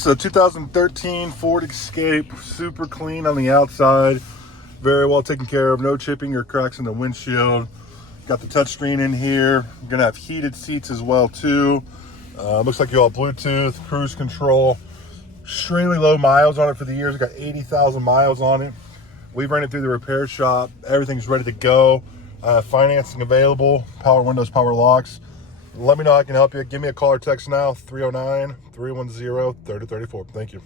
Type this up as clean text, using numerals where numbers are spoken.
This is a 2013 Ford Escape, super clean on the outside, very well taken care of, no chipping or cracks in the windshield. Got the touchscreen in here. You're gonna have heated seats as well too. Looks like you all Bluetooth, cruise control. Extremely low miles on it for the years. It got 80,000 miles on it. We've ran it through the repair shop. Everything's ready to go. Financing available, power windows, power locks. Let me know how I can help you. Give me a call or text now, 309-310-3034. Thank you.